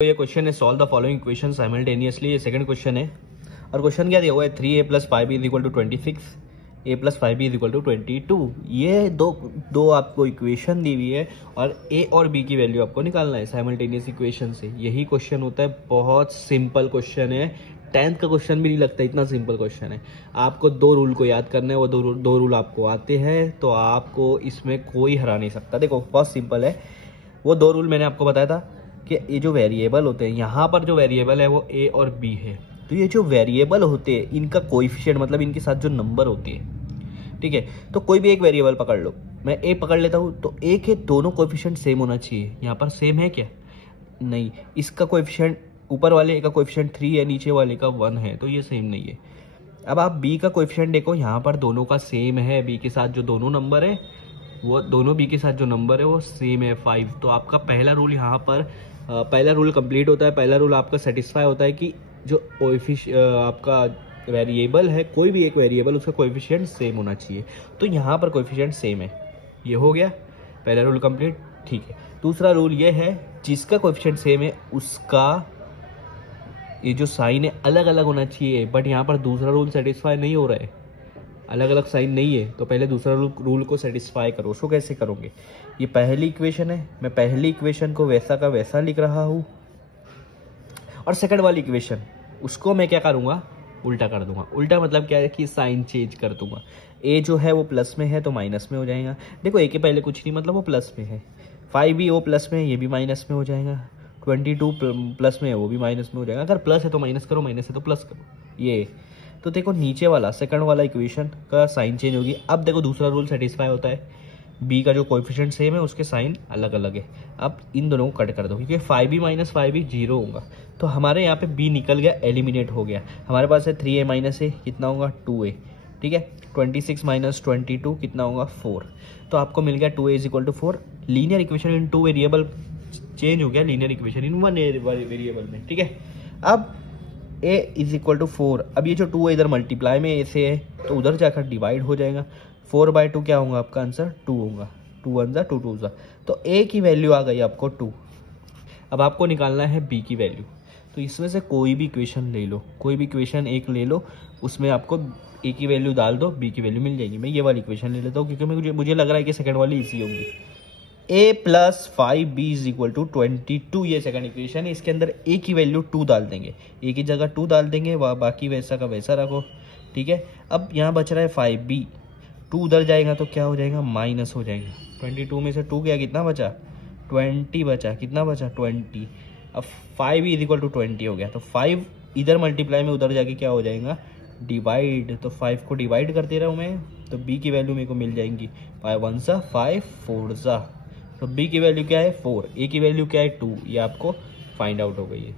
तो ये क्वेश्चन है solve the following equation simultaneously. ये सेकंड क्वेश्चन है और क्वेश्चन क्या दिया हुआ है 3a + 5b = 26, a + 5b = 22। ये दो आपको इक्वेशन दी हुई है और a और b की वैल्यू आपको निकालना है साइमल्टेनियस इक्वेशन से। यही क्वेश्चन होता है, बहुत सिंपल क्वेश्चन है, 10th का क्वेश्चन भी नहीं लगता, इतना सिंपल क्वेश्चन है। आपको दो रूल को याद करना है, वो दो रूल आपको आते हैं तो आपको इसमें कोई हरा नहीं सकता। देखो बहुत सिंपल है, वो दो रूल मैंने आपको बताया था कि ये जो वेरिएबल होते हैं, यहाँ पर जो वेरिएबल है वो a और b है, तो ये जो वेरिएबल होते हैं इनका कोएफिशिएंट मतलब इनके साथ जो नंबर होती है, ठीक है, तो कोई भी एक वेरिएबल पकड़ लो, मैं a पकड़ लेता हूँ तो a के दोनों कोएफिशिएंट सेम होना चाहिए। यहाँ पर सेम है क्या? नहीं, इसका कोएफिशिएंट ऊपर वाले का कोएफिशिएंट 3 है, नीचे वाले का 1 है, तो ये सेम नहीं है। अब आप b का कोएफिशिएंट देखो, यहाँ पर दोनों का सेम है, b के साथ जो दोनों नंबर है वो दोनों b के साथ जो नंबर है वो सेम है 5। तो आपका पहला रूल यहाँ पर पहला रूल कंप्लीट होता है, पहला रूल आपका सेटिस्फाई होता है कि जो आपका वेरिएबल है, कोई भी एक वेरिएबल, उसका कोएफिशिएंट सेम होना चाहिए। तो यहाँ पर कोएफिशिएंट सेम है, ये हो गया पहला रूल कंप्लीट, ठीक है। दूसरा रूल ये है जिसका कोएफिशिएंट सेम है उसका ये जो साइन है अलग अलग होना चाहिए, बट यहाँ पर दूसरा रूल सेटिस्फाई नहीं हो रहा है, अलग अलग साइन नहीं है, तो पहले दूसरा रूल को सेटिस्फाई करो। उसको कैसे करोगे? ये पहली इक्वेशन है, मैं पहली इक्वेशन को वैसा का वैसा लिख रहा हूँ और सेकंड वाली इक्वेशन उसको मैं क्या करूँगा, उल्टा कर दूंगा। उल्टा मतलब क्या है कि साइन चेंज कर दूंगा। ए जो है वो प्लस में है तो माइनस में हो जाएगा। देखो ए के पहले कुछ नहीं, मतलब वो प्लस में है। 5b वो प्लस में है, ये भी माइनस में हो जाएगा। 22 प्लस में है, वो भी माइनस में हो जाएगा। अगर प्लस है तो माइनस करो, माइनस है तो प्लस करो। ये तो देखो नीचे वाला सेकंड वाला इक्वेशन का साइन चेंज होगी। अब देखो दूसरा रूल सेटिस्फाई होता है, b का जो कोएफिशिएंट सेम है उसके साइन अलग अलग है। अब इन दोनों को कट कर दो क्योंकि 5b - 5b 0 होगा, तो हमारे यहाँ पे b निकल गया, एलिमिनेट हो गया। हमारे पास है 3a - a कितना होगा 2a, ठीक है। 26 - 22 कितना होगा 4, तो आपको मिल गया 2a = 4। Linear equation in two variable change हो गया linear equation in one variable में, ठीक है। अब a = 4, अब ये जो 2 है इधर मल्टीप्लाई में a से है तो उधर जाकर डिवाइड हो जाएगा। 4/2 क्या होगा आपका आंसर 2 होगा, 2 1 जा 2 2 जा, तो a की वैल्यू आ गई आपको 2। अब आपको निकालना है b की वैल्यू, तो इसमें से कोई भी इक्वेशन ले लो, कोई भी इक्वेशन एक ले लो, उसमें आपको a की वैल्यू डाल दो, b की वैल्यू मिल जाएगी। मैं ये वाली इक्वेशन ले लेता हूँ क्योंकि मुझे लग रहा है कि सेकंड वाली इजी होगी। a + 5b = 22, ये सेकंड इक्वेशन है। इसके अंदर a की वैल्यू 2 डाल देंगे, a की जगह 2 डाल देंगे, बाकी वैसा का वैसा रखो, ठीक है। अब यहाँ बच रहा है 5b, 2 उधर जाएगा तो क्या हो जाएगा, माइनस हो जाएगा। 22 में से 2 गया, कितना बचा 20 बचा, कितना बचा 20। अब 5b = 20 हो गया, तो 5 इधर मल्टीप्लाई में उधर जाके क्या हो जाएगा डिवाइड, तो 5 को डिवाइड करते रहूँ मैं, तो b की वैल्यू मेरे को मिल जाएंगी 5 1 जा 5 4 जा, तो b की वैल्यू क्या है 4, a की वैल्यू क्या है 2, ये आपको फाइंड आउट हो गई है।